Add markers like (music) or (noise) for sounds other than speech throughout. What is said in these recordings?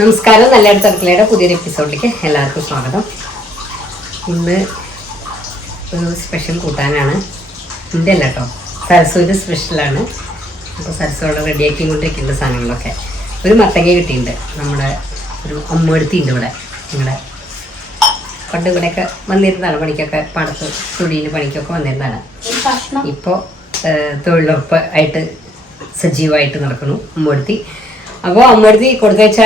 നമസ്കാരം. നല്ല അടുത്ത അടുക്കളയുടെ പുതിയൊരു എപ്പിസോഡിലേക്ക് എല്ലാവർക്കും സ്വാഗതം. ഇന്ന് ഒരു സ്പെഷ്യൽ കൂട്ടാനാണ്. എന്റെ അല്ല കേട്ടോ സരസ്വതി സ്പെഷ്യലാണ് അപ്പോൾ സരസ്വതി റെഡിയാക്കി കൊണ്ടിരിക്കുന്ന സാധനങ്ങളൊക്കെ. ഒരു മത്തങ്ങ കിട്ടിയിട്ടുണ്ട്. നമ്മുടെ ഒരു അമ്മടുത്തി ഉണ്ട് ഇവിടെ. നിങ്ങളുടെ പണ്ട് ഇവിടെയൊക്കെ വന്നിരുന്നതാണ്. പണിക്കൊക്കെ പടത്ത് തൊടിയിൽ പണിക്കൊക്കെ വന്നിരുന്നതാണ്. ഇപ്പോൾ തൊഴിലുറപ്പ് ആയിട്ട് സജീവമായിട്ട് നടക്കുന്നു. അമ്മടുത്തി അപ്പോൾ അമ്മടുത്തി കൊടുത്തയച്ച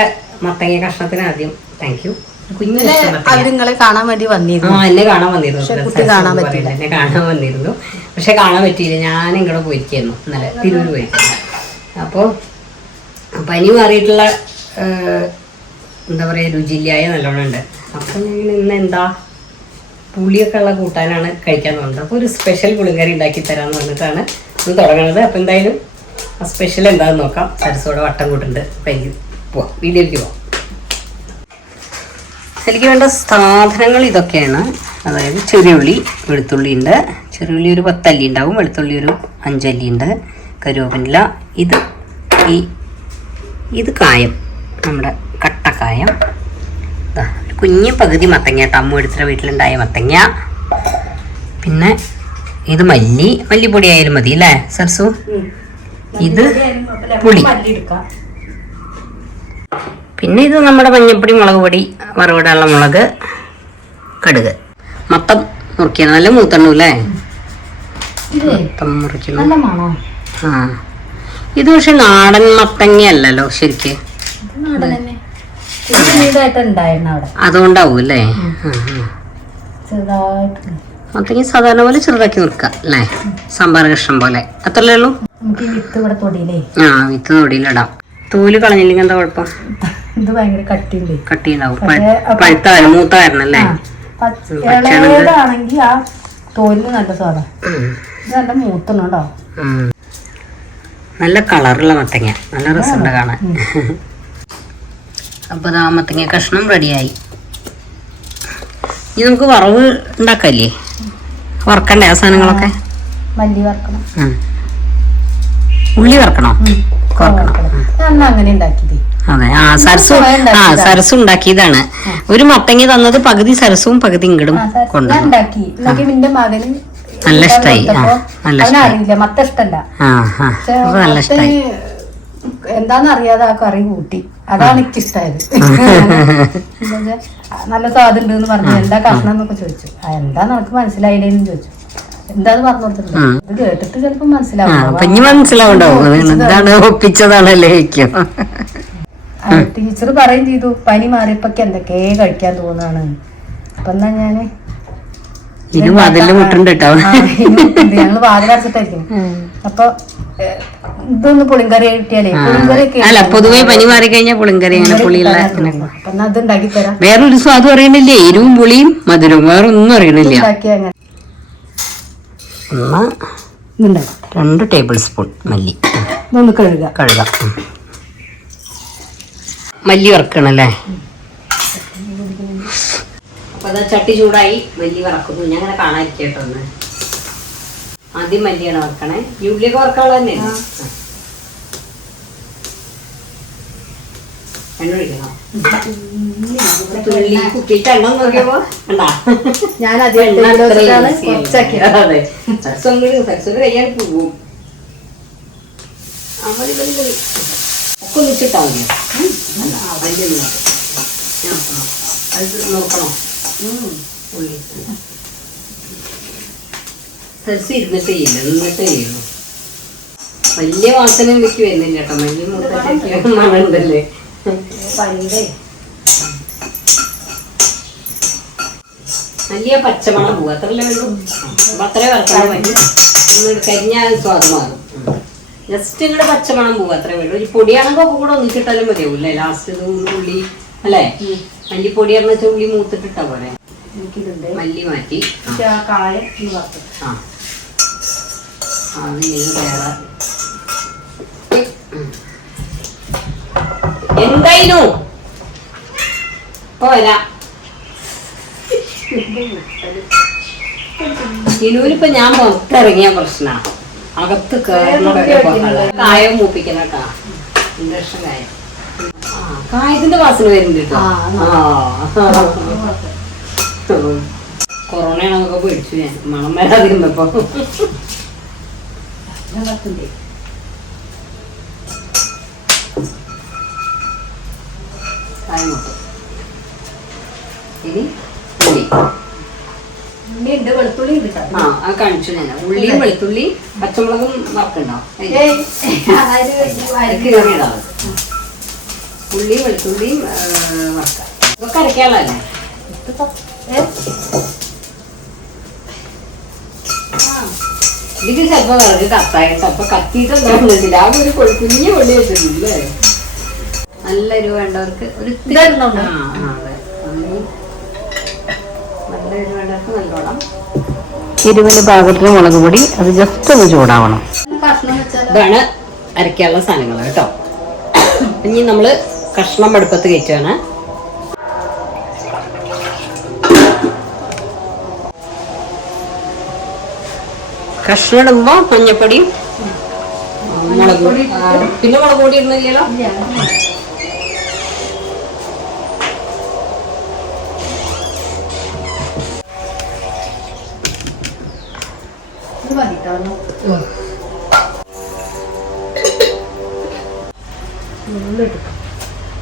മത്തങ്ങ കഷ്ണത്തിന് ആദ്യം. താങ്ക് യു കുഞ്ഞു കഷ്ണം മത്തങ്ങ. അവർ നിങ്ങളെ കാണാൻ വേണ്ടി വന്നിരുന്നു. ആ എന്നെ കാണാൻ വന്നിരുന്നു. കുട്ടി കാണാൻ. എന്നെ കാണാൻ വന്നിരുന്നു. പക്ഷെ കാണാൻ പറ്റിയില്ല. ഞാൻ ഇങ്ങോട്ട് പോയിരിക്കുന്നു ഇന്നലെ തിരൂർ പോയിരിക്കുന്നു. അപ്പോൾ പനി മാറിയിട്ടുള്ള എന്താ പറയുക രുചിയില്ലായ നല്ലോണം ഉണ്ട്. അപ്പം ഞാൻ ഇന്ന് എന്താ പുളിയൊക്കെ ഉള്ള കൂട്ടാനാണ് കഴിക്കാൻ തോന്നുന്നത് അപ്പോൾ ഒരു സ്പെഷ്യൽ പുളിങ്കറി ഉണ്ടാക്കി തരാമെന്ന് പറഞ്ഞിട്ടാണ് ഇന്ന് തുടങ്ങുന്നത് അപ്പോൾ എന്തായാലും ആ സ്പെഷ്യൽ എന്താന്ന് നോക്കാം. സരസോടെ വട്ടം കൂട്ടുണ്ട്. കഴിഞ്ഞ് പോവാം. വീഡിയോയ്ക്ക് പോവാം. എനിക്ക് വേണ്ട സാധനങ്ങൾ ഇതൊക്കെയാണ്. അതായത് ചെറിയുള്ളി വെളുത്തുള്ളി ഉണ്ട് ചെറിയുള്ളി ഒരു പത്തല്ലി ഉണ്ടാവും വെളുത്തുള്ളി ഒരു അഞ്ചല്ലി ഉണ്ട്. കരുവേപ്പില ഇത് ഈ ഇത് കായം നമ്മുടെ കട്ടക്കായം കുഞ്ഞ് പകുതി മത്തങ്ങ കേട്ടോ. അമ്മ എടുത്ത വീട്ടിലുണ്ടായ മത്തങ്ങ. പിന്നെ ഇത് മല്ലി മല്ലിപ്പൊടി ആയാലും മതി അല്ലേ സർസു? ഇത് പുളി. പിന്നെ ഇത് നമ്മുടെ മഞ്ഞപ്പൊടി മുളക് പൊടി വറവിടാനുള്ള മുളക് കടുക്. മൊത്തം മുറിക്കണം നല്ല മൂത്തണ്ണു അല്ലേ മൊത്തം മുറിക്കണം ആ. ഇത് പക്ഷെ നാടൻ മത്തങ്ങയല്ലല്ലോ ശരിക്ക്. അതുകൊണ്ടാവും അല്ലേ. മത്തങ്ങ സാധാരണ പോലെ ചെറുതാക്കി നിൽക്കുക അല്ലേ സാമ്പാർ കഷ്ണം പോലെ. അത്രല്ലേ ഉള്ളൂ? ആ വിത്ത് തൊടിയിലിടാം. തൂൽ കളഞ്ഞില്ലെങ്കിൽ എന്താ കുഴപ്പം? (laughs) ഇത് ഭയങ്കര കട്ടിയുണ്ട്. കട്ടിയുണ്ടാവും. ഇളയതാണെങ്കിൽ ആ തോലിന് നല്ല സ്വാദാ. ഇത് നല്ല മൂത്തണം കേട്ടോ നല്ല കളറുള്ള മത്തങ്ങ. നല്ല രസമുണ്ട് കാണാൻ. അപ്പോൾ ആ മത്തങ്ങ കഷ്ണം റെഡിയായി ഇനി നമുക്ക് വറവ് ഉണ്ടാക്കല്ലേ? വറക്കണ്ടേ ആ സാധനങ്ങളൊക്കെ? മല്ലി വറക്കണം. ഉള്ളി വറക്കണോ? അങ്ങനെ ഉണ്ടാക്കിയത്? അതെ. ആ സരസു ആ സരസു ഉണ്ടാക്കിയതാണ്. ഒരു മത്തങ്ങ തന്നത് പകുതി സരസും പകുതി ഇങ്ങടും കൊണ്ടുവന്നു. മകന് നല്ല ഇഷ്ടായി. നല്ല മത്ത ഇഷ്ടല്ല. നല്ല ഇഷ്ടായി. എന്താന്ന് അറിയാതെ ആ കറി കൂട്ടി. അതാണ് എനിക്ക് ഇഷ്ടമായത് (laughs) നല്ല സ്വാദുണ്ട് എന്ന് പറഞ്ഞു എന്താ കഷ്ണം എന്നൊക്കെ ചോദിച്ചു. എന്താ നമുക്ക് മനസ്സിലായില്ലേന്ന് ചോദിച്ചു. എന്താന്ന് പറഞ്ഞു കൊടുത്തിട്ടുണ്ട്. ഇത് കേട്ടിട്ട് ചിലപ്പോ മനസ്സിലാവും. മനസ്സിലാവുണ്ടാവും. എന്താണ് ഒപ്പിച്ചതാണല്ലേ ടീച്ചർ പറയും ചെയ്തു. പനി മാറിയപ്പോ എന്തൊക്കെ കഴിക്കാൻ തോന്നാണ്. അപ്പൊ എന്നാ ഞാൻ ഞങ്ങൾ വാതിലടച്ചിട്ടായിരിക്കും. അപ്പൊ ഇതൊന്ന് പുളിങ്കറി കിട്ടിയാലേ പുളിങ്കറി അല്ല പൊതുവെ പനി മാറി കഴിഞ്ഞാൽ പുളിങ്കറി അങ്ങനെ പുളിയുള്ള അങ്ങനെ അപ്പൊ എന്നാ അത് ഉണ്ടാക്കി തരാം വേറൊരു സ്വാദും അറിയണില്ലേ എരിവും പുളിയും മധുരവും. വേറെ ഒന്നും അറിയണില്ല രണ്ട് ടേബിൾ സ്പൂൺ മല്ലി. ഇതൊന്ന് കഴുകാം. ഉം. മല്ലി വറക്കണല്ലേ? അപ്പൊ അതാ ചട്ടി ചൂടായി മല്ലി വറക്കുന്നു. ഞാൻ അങ്ങനെ കാണാതിരിക്കട്ടോ ഒന്ന്. ആദ്യം മല്ലിയാണ് വറക്കണേ. ഉള്ളിയൊക്കെ വറക്കാനുള്ള തന്നെ. എണ്ണ ഒഴിക്കണോ. തുള്ളി കുപ്പിയിട്ട് എണ്ണ നോക്കിയപ്പോ കണ്ടാ. ഞാൻ പോകും. മതി മതി നോക്കണം. ഉള്ളി സരസ് ഇരുന്നിട്ട് ചെയ്യില്ല നിന്നിട്ട് ചെയ്യുന്നു വലിയ വാസന എനിക്ക് വരുന്നില്ല കേട്ടോ. വലിയ മണുണ്ടല്ലേ പനിയുടെ വലിയ പച്ചമണം പോവുക അത്രല്ലേ അത്രേ വറക്കാൻ പറ്റും കരിഞ്ഞാൽ സ്വാദ് മാറും. ജസ്റ്റ് ഇങ്ങോട്ട് പച്ചമണം പോവുക അത്രേ വേണ്ടു ഒരു പൊടിയാണെങ്കിൽ ഒക്കെ കൂടെ ഒന്നിച്ചിട്ടാലും മതിയാവും അല്ലേ? ലാസ്റ്റ് ഇത് ഉള്ളി അല്ലേ? മല്ലിപ്പൊടി എന്ന് വെച്ചാൽ ഉള്ളി മൂത്തിട്ടിട്ടാ പോലെ മല്ലി മാറ്റി. ആ കായം ഒന്ന് ആ. അത് ഇത് വേറെ. ഉം. എന്തായിരുന്നു ഇപ്പൊ വരാം. ഇനൂരിപ്പോ ഞാൻ പുറത്തിറങ്ങിയ പ്രശ്ന. അകത്ത് കായം മൂപ്പിക്കണം കേട്ടാ ഇൻഡക്ഷൻ കായം. കായത്തിന്റെ വാസന വരുന്നുണ്ട് കേട്ടോ ആ, കൊറോണ ആണെന്നൊക്കെ പേടിച്ചു ഞാൻ. മണം വരാതിരുന്നപ്പോ കായം ഇനി ഉള്ളി ഉണ്ട് വെളുത്തുള്ളി ഉണ്ട്. ആ അത് കാണിച്ചു ഞാൻ. ഉള്ളിയും വെളുത്തുള്ളി പച്ചമുളകും വറക്കുണ്ടോ. ഏയ്, അതായത് അരക്ക് കയറിയതാണ് ഉള്ളി വെളുത്തുള്ളിയും വറക്കാം. ഇതൊക്കെ അരക്കാനുള്ളതല്ലേ ഇത് ചിലപ്പോ വളരെ തത്തായ ചിലപ്പോ കത്തിയിട്ടുണ്ടാവുന്നില്ല ആ ഒരു കുഞ്ഞു പൊള്ളി വെച്ചിട്ടില്ലേ നല്ലൊരു വേണ്ടവർക്ക് ഒരു? ആ, നല്ലൊരു വേണ്ടവർക്ക് നല്ലോണം. ഇരുപത് പാകത്തിന് മുളക് പൊടി അത് ജസ്റ്റ് ഒന്ന് ചൂടാവണം. ഇതാണ് അരക്കാനുള്ള സാധനങ്ങൾ കേട്ടോ. ഇനി നമ്മൾ കഷ്ണം അടുപ്പത്ത് കയറ്റുകയാണ്. കഷ്ണം ഇടുമ്പോ മഞ്ഞപ്പൊടിയും മുളക് പൊടി പിന്നെ മുളക് പൊടി ഇടുന്നില്ലല്ലോ? ഇത് മതി.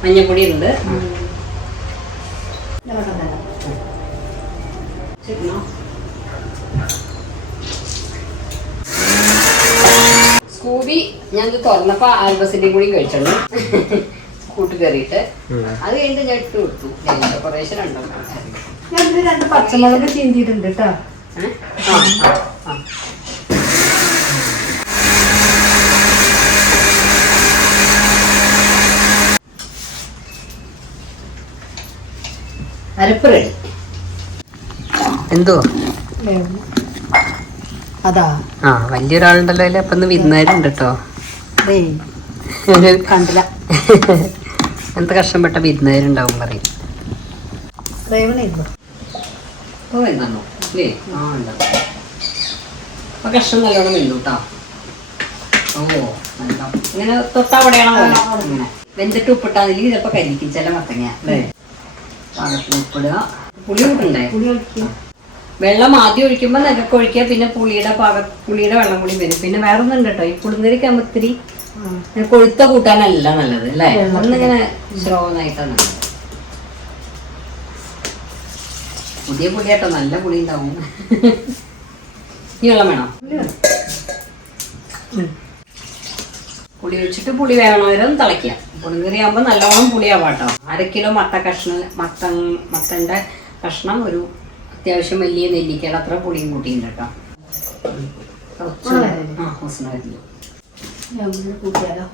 മഞ്ഞപ്പൊടി ഉണ്ട്. സ്കൂബി ഞാൻ ഇത് തുറന്നപ്പോ ആൽബസിന്റെ കൂടി കഴിച്ചോളൂ. കൂട്ടുകറിയിട്ട് അത് കഴിഞ്ഞിട്ട് ഞാൻ ഇട്ട് കൊടുത്തു. കുറേശ്ശെ രണ്ടോ ഞാൻ രണ്ട് പച്ചമുളക് ചീന്തിയിട്ടുണ്ട് കേട്ടോ ഏ? ആ, ആ, ആ. അരപ്പ് റെഡി എന്തോ? അതാ. ആ വലിയൊരാളുണ്ടല്ലോ അല്ലേ? അപ്പൊ വിരുന്നാരുണ്ട് കേട്ടോ കണ്ടില്ല. എന്ത് കഷ്ടപ്പെട്ട വിരുന്നുകാരുണ്ടാവും പറയും. കഷ്ണം നല്ലോണം വെന്തു കേട്ടോ ഓ നല്ല ഇങ്ങനെ വെന്തിട്ട് ഉപ്പിട്ടാതില്ലെങ്കിൽ ചിലപ്പോ കരിക്കും ചില മത്തങ്ങ. അല്ലേ? പാകത്തിന് ഉപ്പിടുക പുളി കൂട്ടുണ്ടേ? പുളി വെള്ളം ആദ്യം ഒഴിക്കുമ്പോൾ നിരക്ക് ഒഴിക്കുക പിന്നെ പുളിയുടെ പാക പുളിയുടെ വെള്ളം കൂടി വരും. പിന്നെ വേറെ ഒന്നും കേട്ടോ ഈ പുളിങ്കറിക്ക് ആകുമ്പോൾ ഇത്തിരി കൊഴുത്ത കൂട്ടാനല്ല നല്ലത് അല്ലേ? ഒന്നിങ്ങനെ ശ്രോവനായിട്ടാണ് നല്ലത്. പുതിയ പുളിയാട്ടോ നല്ല പുളി ഉണ്ടാവും. ഈ വെള്ളം വേണോ. പുളി ഒഴിച്ചിട്ട് പുളി വേണവരും തിളയ്ക്കുക പുളിങ്കറി ആകുമ്പോൾ നല്ലോണം പുളിയാവാട്ടോ. അര കിലോ മത്ത കഷ്ണം മത്തൻ മത്തന്റെ കഷ്ണം ഒരു അത്യാവശ്യം വലിയ നെല്ലിക്കയുടെ അത്ര പുളിയും കൂട്ടിയിട്ടുണ്ട് കേട്ടോ. കുറച്ച് ആ ഹോസന വരില്ല കൂട്ടിയാലോ?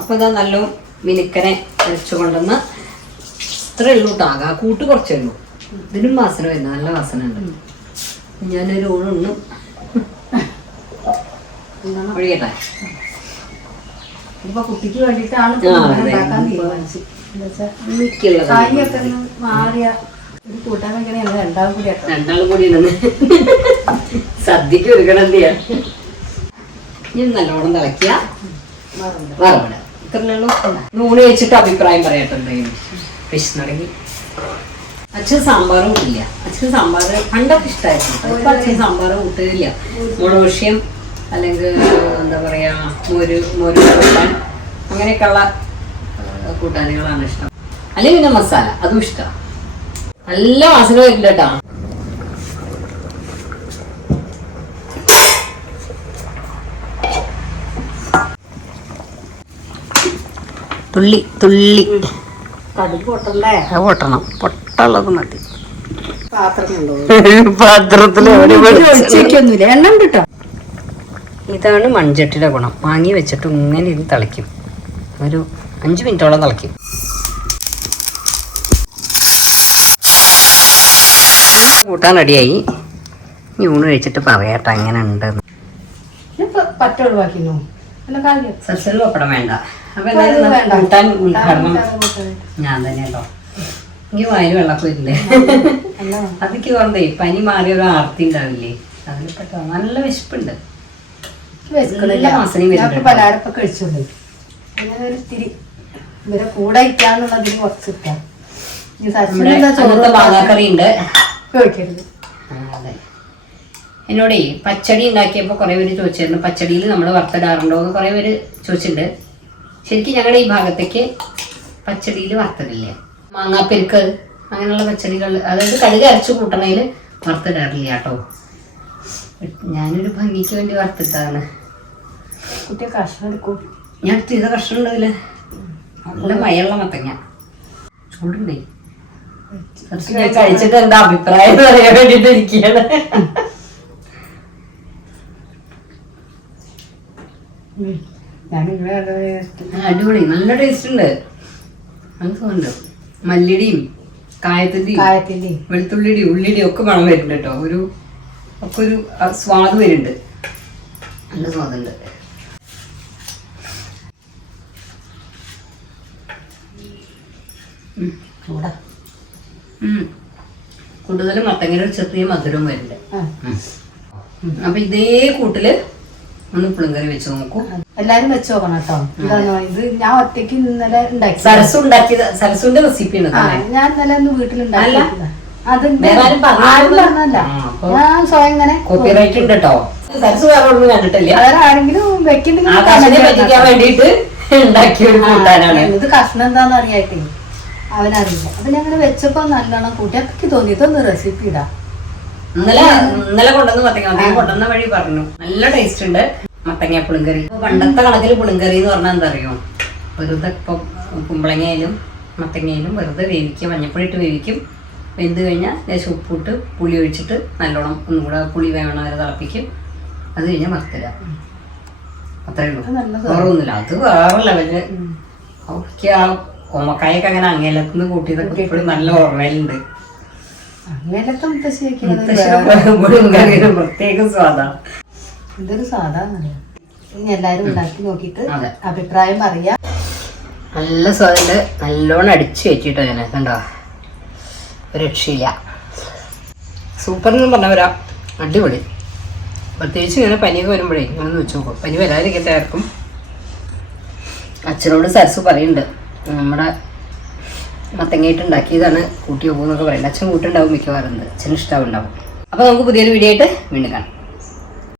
അപ്പൊ ഇതാ നല്ല മിനുക്കനെ അരച്ചു കൊണ്ടുവന്ന് ഇത്രേ ഉള്ളൂ കേട്ടോ ആ കൂട്ട് കുറച്ചേ ഉള്ളൂ. ഇതിനും വാസന വരുന്ന നല്ല വാസന ഉണ്ട് ഞാനൊരു ഊണുണ്ണും ഒഴിയട്ടെ. ഇപ്പൊ കുട്ടിക്ക് വേണ്ടിയിട്ടാണ് ഉണ്ടാക്കാൻ തീരുമാനിച്ചു. കായൊക്കെ മാറിയ ഒരു കൂട്ടാൻ വെക്കണേ രണ്ടാളും കൂടി രണ്ടാളും കൂടി സദ്യക്ക് ഒരുക്കണം ഇനി നല്ലോണം തിളക്കിയ വറവിട ഇത്രയുള്ളൂ നൂണ് വെച്ചിട്ട് അഭിപ്രായം പറയട്ടുണ്ടെങ്കിൽ ഫിഷ് അച്ഛൻ സാമ്പാർ കൂട്ടില്ല. അച്ഛൻ സാമ്പാർ പണ്ടൊക്കെ ഇഷ്ടമായിരുന്നു അച്ഛൻ സാമ്പാർ കൂട്ടുകയില്ല മുളകുഷ്യം അല്ലെങ്കിൽ എന്താ പറയാ മോര് മോര് കൂട്ടാൻ. അങ്ങനെയൊക്കെയുള്ള കൂട്ടാനികളാണ് ഇഷ്ടം. അല്ലെങ്കിൽ പിന്നെ മസാല അതും ഇഷ്ടം. നല്ല വാസന വരില്ല കേട്ടോ തുള്ളി തുള്ളി. പൊട്ടണം. പൊട്ടുള്ളത് മതി. പാത്രത്തിൽ എണ്ണം കിട്ടോ ഇതാണ് മൺചട്ടിയുടെ ഗുണം. വാങ്ങി വെച്ചിട്ട് ഇങ്ങനെ ഇത് തിളയ്ക്കും. ഒരു അഞ്ച് മിനിറ്റോളം തിളയ്ക്കും. കൂട്ടാൻ റെഡിയായി. ഇനി ഊണ് കഴിച്ചിട്ട് പറയാട്ടോ അങ്ങനെ ഉണ്ട് പറ്റ പപ്പടം വേണ്ട. അപ്പൊ. കൂട്ടാൻ ഉദ്ഘാടനം ഞാൻ എനിക്ക് വായിൽ അതൊക്കെ കൊണ്ടേ പനി മാറിയ ഒരു ആർത്തി ഉണ്ടാവില്ലേ? അതിൽ പെട്ടോ നല്ല വിശപ്പുണ്ട്. പലഹാരപ്പൊ കഴിച്ചോളൂ അങ്ങനെ ഒരു ഇത്തിരി ഇവരെ കൂടെ ഇരിക്കാന്നുള്ളതിന് കുറച്ച് ഉണ്ട് എന്നോടേ പച്ചടി ഉണ്ടാക്കിയപ്പോൾ കുറേ പേര് ചോദിച്ചിരുന്നു. പച്ചടിയിൽ നമ്മൾ വറുത്തിടാറുണ്ടോ എന്ന് കുറേ പേര് ചോദിച്ചിട്ടുണ്ട്. ശരിക്കും ഞങ്ങളുടെ ഈ ഭാഗത്തേക്ക് പച്ചടിയിൽ വറുത്തിടില്ല? മാങ്ങാപ്പെരുക്ക് അങ്ങനെയുള്ള പച്ചടികൾ അതായത് കടുക് അരച്ച് കൂട്ടണതിൽ വറുത്തിടാറില്ല കേട്ടോ. ഞാനൊരു ഭംഗിക്ക് വേണ്ടി വറുത്തിട്ടാണ്. കുട്ടിയെ കഷ്ണം എടുക്കും. ഞാൻ ചെയ്ത കഷ്ണം ഉണ്ടാവില്ല നല്ല മയുള്ള മത്തങ്ങ. ചൂടുണ്ടേ? ഞാൻ കഴിച്ചിട്ട് എന്താ അഭിപ്രായം അറിയാൻ വേണ്ടിട്ട് ഇരിക്കുകയാണ് അടിപൊളി നല്ല ടേസ്റ്റ് ഉണ്ട്. സുഖമുണ്ട്. മല്ലിടിയും കായത്തിന്റെയും കായത്തിന്റെ. വെളുത്തുള്ളിയുടെയും ഉള്ളിയുടെയും ഒക്കെ മണം വരുന്നുണ്ട് കേട്ടോ. ഒരു ഒക്കെ ഒരു സ്വാദ് വരുന്നുണ്ട്. നല്ല സ്വാദുണ്ട്. കൂടുതലും മത്തങ്ങയുടെ ഒരു ചെറിയ മധുരം വരുന്നുണ്ട്. അപ്പൊ ഇതേ കൂട്ടിൽ ഒന്ന് പുളിങ്കറി വെച്ച് നോക്കൂ. എല്ലാരും വെച്ച് നോക്കണം കേട്ടോ. ഇത് ഞാൻ ഒറ്റയ്ക്ക് ഇന്നലെ ഉണ്ടാക്കി സരസുണ്ട് ഉണ്ടാക്കിയത് സരസുന്റെ റെസിപ്പി തന്നെ. ഞാൻ ഇന്നലെ വീട്ടിലുണ്ടാക്കി ഞാൻ സ്വയം ഇങ്ങനെ കോപ്പിറൈറ്റ് ഉണ്ട് കേട്ടോ സരസു വേറെ ഒന്നും കണ്ടിട്ടില്ല. വേറെ ആരെങ്കിലും വെക്കുന്നെങ്കിൽ പറ്റിക്കാൻ വേണ്ടിട്ട് ഉണ്ടാക്കിയ ഒരു കൂട്ടാനാണ്. ഇത് കഷ്ണം എന്താന്ന് അറിയായിട്ടേ അവനറിയില്ല. അപ്പൊ ഞാൻ അങ്ങനെ വെച്ചപ്പോ നല്ലോണം കൂട്ടി അപ്പൊക്ക് തോന്നി. ഇതൊന്ന് റെസിപ്പി ഇടാ. ഇന്നലെ ഇന്നലെ കൊണ്ടുവന്ന് മത്തങ്ങ. കൊണ്ടുവന്ന വഴി പറഞ്ഞു. നല്ല ടേസ്റ്റ് ഉണ്ട്. മത്തങ്ങ പുളിങ്കറി. പണ്ടത്തെ കണക്കിൽ പുളിങ്കറി എന്ന് പറഞ്ഞാൽ എന്താ അറിയോ വെറുതെ ഇപ്പം കുമ്പളങ്ങയിലും മത്തങ്ങയിലും വെറുതെ വേവിക്കും മഞ്ഞപ്പൊടി ഇട്ട് വേവിക്കും. വെന്ത് കഴിഞ്ഞാൽ ലേശം ഉപ്പിട്ട് പുളി ഒഴിച്ചിട്ട് നല്ലോണം ഒന്നും കൂടെ പുളി വേണം വരെ തിളപ്പിക്കും. അത് കഴിഞ്ഞാൽ വറുത്തില്ല അത്രേ ഉള്ളൂ. അത് നല്ലതാ. വേറെ ഒന്നുമില്ല അത് വേറെ ലെവൽ ഒക്കെ ആ ഓമക്കായൊക്കെ അങ്ങനെ അങ്ങേലത്തുനിന്ന് കൂട്ടിയതൊക്കെ ഇപ്പോഴും നല്ല ഓർമ്മയിലുണ്ട്. പ്രത്യേക സ്വാദാ. ഇതൊരു സ്വാദാന്നറിയാം. ഇനി എല്ലാരും ഉണ്ടാക്കി നോക്കിയിട്ട് അഭിപ്രായം പറയാ. നല്ല സ്വാദുണ്ട് നല്ലോണം അടിച്ചു വെച്ചിട്ടോ ഞാൻ കണ്ടോ? രക്ഷയില്ല. സൂപ്പർ എന്ന് പറഞ്ഞവരാ. അടിപൊളി. പ്രത്യേകിച്ച് ഇങ്ങനെ പനിയൊക്കെ വരുമ്പോഴേ ഒന്ന് വെച്ച് നോക്കും. പനി വരാതിരിക്കട്ടെ ആർക്കും അച്ഛനോട് സരസ് പറയുന്നുണ്ട് നമ്മുടെ മത്തങ്ങയിട്ട് ഉണ്ടാക്കിയതാണ് കൂട്ടി പോകുന്നൊക്കെ പറയുന്നത് അച്ഛൻ കൂട്ടുണ്ടാവും മിക്കവാറും അച്ഛന് ഇഷ്ടമുണ്ടാവും അപ്പോൾ നമുക്ക് പുതിയൊരു വീഡിയോ ആയിട്ട് വീണ്ടും കാണാം.